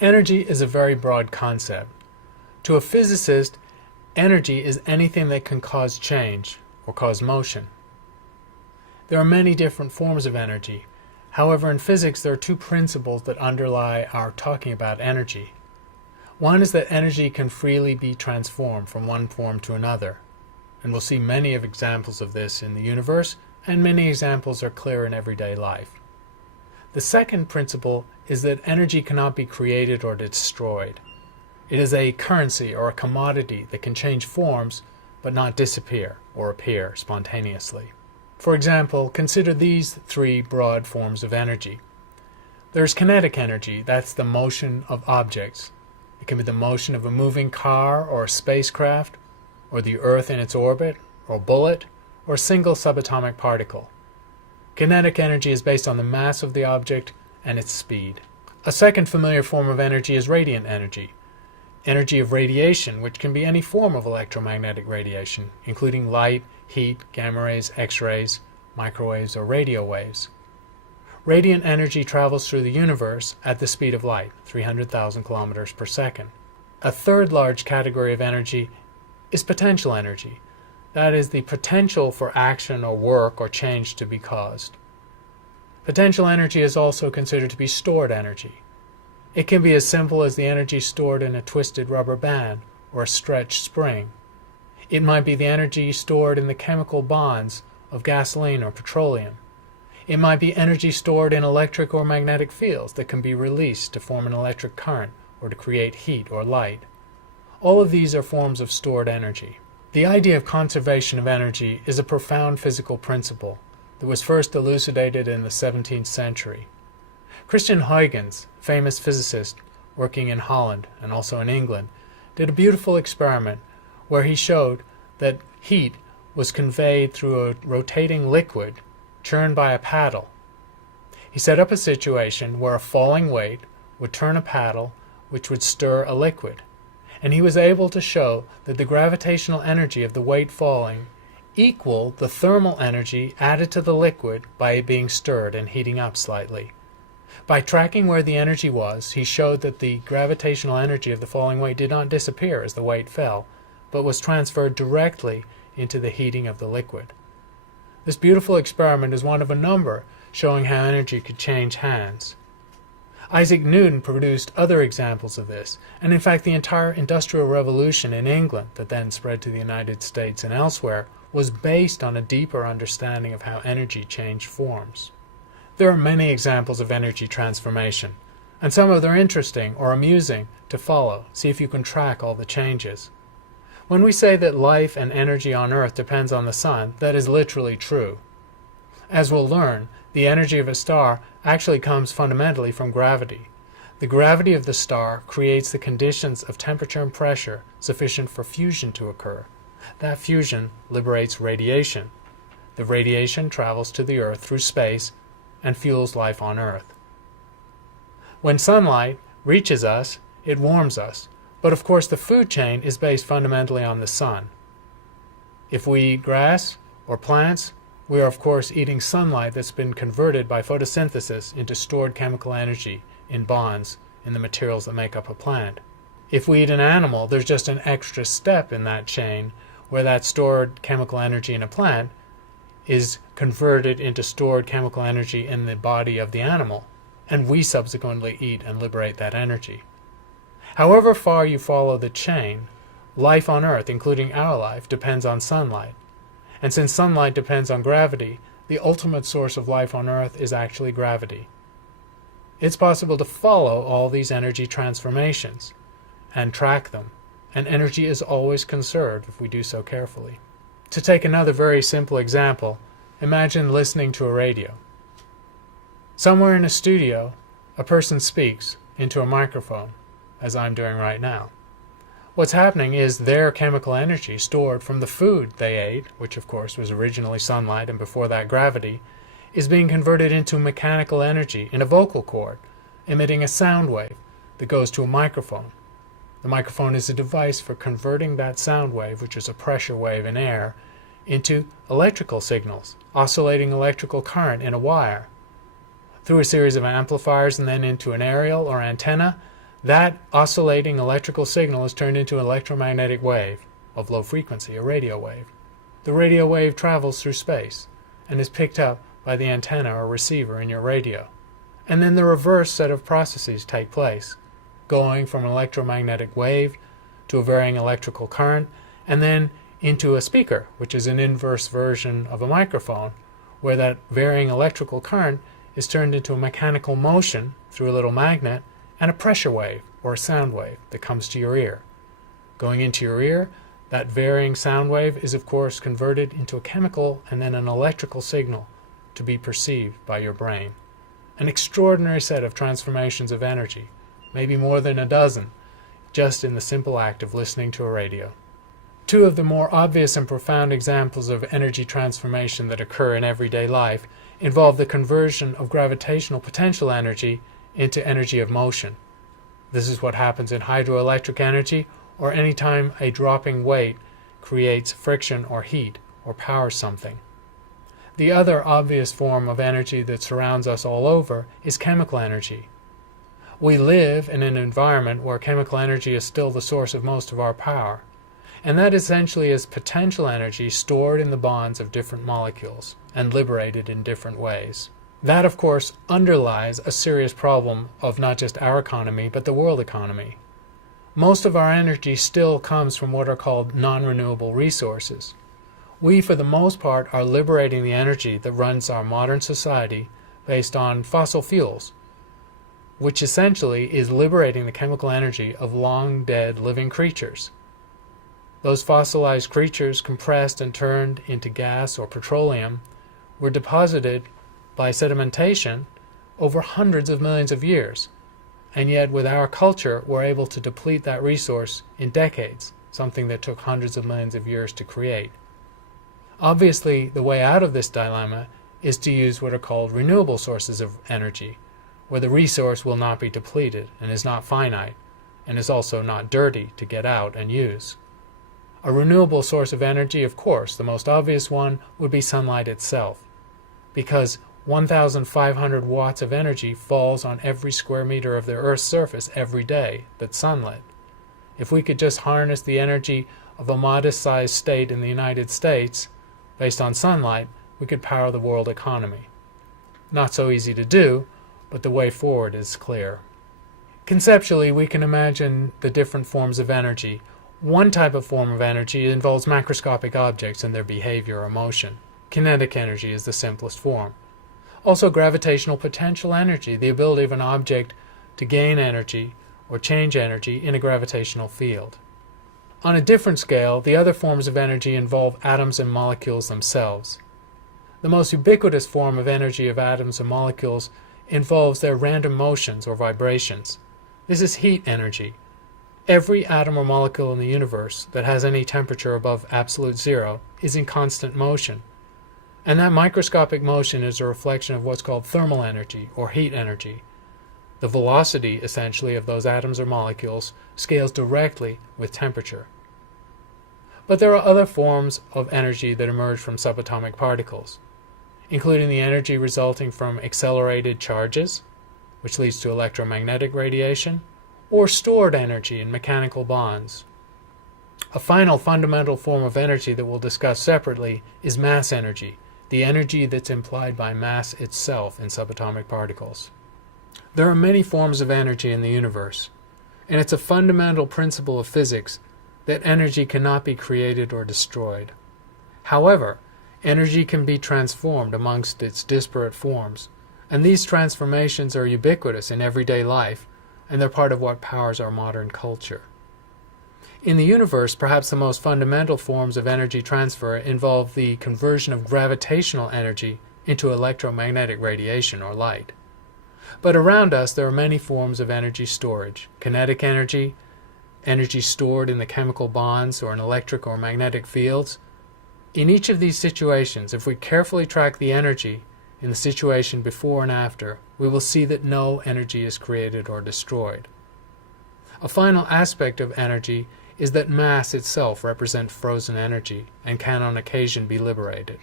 Energy is a very broad concept. To a physicist, energy is anything that can cause change or cause motion. There are many different forms of energy. However, in physics, there are two principles that underlie our talking about energy. One is that energy can freely be transformed from one form to another, and we'll see many of examples of this in the universe, and many examples are clear in everyday life. The second principle is that energy cannot be created or destroyed. It is a currency or a commodity that can change forms but not disappear or appear spontaneously. For example, consider these three broad forms of energy. There's kinetic energy, that's the motion of objects. It can be the motion of a moving car or a spacecraft, or the Earth in its orbit, or a bullet, or a single subatomic particle. Kinetic energy is based on the mass of the object and its speed. A second familiar form of energy is radiant energy. Energy of radiation, which can be any form of electromagnetic radiation, including light, heat, gamma rays, X-rays, microwaves, or radio waves. Radiant energy travels through the universe at the speed of light, 300,000 kilometers per second. A third large category of energy is potential energy. That is the potential for action or work or change to be caused. Potential energy is also considered to be stored energy. It can be as simple as the energy stored in a twisted rubber band or a stretched spring. It might be the energy stored in the chemical bonds of gasoline or petroleum. It might be energy stored in electric or magnetic fields that can be released to form an electric current or to create heat or light. All of these are forms of stored energy. The idea of conservation of energy is a profound physical principle that was first elucidated in the 17th century. Christian Huygens, famous physicist working in Holland and also in England, did a beautiful experiment where he showed that heat was conveyed through a rotating liquid churned by a paddle. He set up a situation where a falling weight would turn a paddle which would stir a liquid, and he was able to show that the gravitational energy of the weight falling equaled the thermal energy added to the liquid by it being stirred and heating up slightly. By tracking where the energy was, he showed that the gravitational energy of the falling weight did not disappear as the weight fell, but was transferred directly into the heating of the liquid. This beautiful experiment is one of a number showing how energy could change hands. Isaac Newton produced other examples of this, and in fact the entire Industrial Revolution in England that then spread to the United States and elsewhere was based on a deeper understanding of how energy changed forms. There are many examples of energy transformation, and some of them are interesting or amusing to follow. See if you can track all the changes. When we say that life and energy on Earth depends on the sun, that is literally true. As we'll learn, the energy of a star actually comes fundamentally from gravity. The gravity of the star creates the conditions of temperature and pressure sufficient for fusion to occur. That fusion liberates radiation. The radiation travels to the Earth through space and fuels life on Earth. When sunlight reaches us, it warms us. But of course the food chain is based fundamentally on the sun. If we eat grass or plants, we are of course eating sunlight that's been converted by photosynthesis into stored chemical energy in bonds in the materials that make up a plant. If we eat an animal, there's just an extra step in that chain where that stored chemical energy in a plant is converted into stored chemical energy in the body of the animal, and we subsequently eat and liberate that energy. However far you follow the chain, life on Earth, including our life, depends on sunlight. And since sunlight depends on gravity, the ultimate source of life on Earth is actually gravity. It's possible to follow all these energy transformations and track them, and energy is always conserved if we do so carefully. To take another very simple example, imagine listening to a radio. Somewhere in a studio, a person speaks into a microphone, as I'm doing right now. What's happening is their chemical energy stored from the food they ate, which of course was originally sunlight and before that gravity, is being converted into mechanical energy in a vocal cord, emitting a sound wave that goes to a microphone. The microphone is a device for converting that sound wave, which is a pressure wave in air, into electrical signals, oscillating electrical current in a wire. Through a series of amplifiers and then into an aerial or antenna, That oscillating electrical signal is turned into an electromagnetic wave of low frequency, a radio wave. The radio wave travels through space and is picked up by the antenna or receiver in your radio. And then the reverse set of processes take place, going from an electromagnetic wave to a varying electrical current, and then into a speaker, which is an inverse version of a microphone, where that varying electrical current is turned into a mechanical motion through a little magnet and a pressure wave or a sound wave that comes to your ear. Going into your ear, that varying sound wave is of course converted into a chemical and then an electrical signal to be perceived by your brain. An extraordinary set of transformations of energy, maybe more than a dozen, just in the simple act of listening to a radio. Two of the more obvious and profound examples of energy transformation that occur in everyday life involve the conversion of gravitational potential energy into energy of motion. This is what happens in hydroelectric energy, or any time a dropping weight creates friction or heat or powers something. The other obvious form of energy that surrounds us all over is chemical energy. We live in an environment where chemical energy is still the source of most of our power, and that essentially is potential energy stored in the bonds of different molecules and liberated in different ways. That, of course, underlies a serious problem of not just our economy, but the world economy. Most of our energy still comes from what are called non-renewable resources. We, for the most part, are liberating the energy that runs our modern society based on fossil fuels, which essentially is liberating the chemical energy of long-dead living creatures. Those fossilized creatures, compressed and turned into gas or petroleum, were deposited by sedimentation over hundreds of millions of years. And yet, with our culture, we're able to deplete that resource in decades, something that took hundreds of millions of years to create. Obviously, the way out of this dilemma is to use what are called renewable sources of energy, where the resource will not be depleted and is not finite, and is also not dirty to get out and use. A renewable source of energy, of course, the most obvious one, would be sunlight itself, because 1,500 watts of energy falls on every square meter of the Earth's surface every day that's sunlit. If we could just harness the energy of a modest-sized state in the United States based on sunlight, we could power the world economy. Not so easy to do, but the way forward is clear. Conceptually, we can imagine the different forms of energy. One type of form of energy involves macroscopic objects and their behavior or motion. Kinetic energy is the simplest form. Also, gravitational potential energy, the ability of an object to gain energy or change energy in a gravitational field. On a different scale, the other forms of energy involve atoms and molecules themselves. The most ubiquitous form of energy of atoms and molecules involves their random motions or vibrations. This is heat energy. Every atom or molecule in the universe that has any temperature above absolute zero is in constant motion. And that microscopic motion is a reflection of what's called thermal energy or heat energy. The velocity, essentially, of those atoms or molecules scales directly with temperature. But there are other forms of energy that emerge from subatomic particles, including the energy resulting from accelerated charges, which leads to electromagnetic radiation, or stored energy in mechanical bonds. A final fundamental form of energy that we'll discuss separately is mass energy, the energy that's implied by mass itself in subatomic particles. There are many forms of energy in the universe, and it's a fundamental principle of physics that energy cannot be created or destroyed. However, energy can be transformed amongst its disparate forms, and these transformations are ubiquitous in everyday life, and they're part of what powers our modern culture. In the universe, perhaps the most fundamental forms of energy transfer involve the conversion of gravitational energy into electromagnetic radiation or light. But around us there are many forms of energy storage: kinetic energy, energy stored in the chemical bonds or in electric or magnetic fields. In each of these situations, if we carefully track the energy in the situation before and after, we will see that no energy is created or destroyed. A final aspect of energy is that mass itself represents frozen energy and can on occasion be liberated.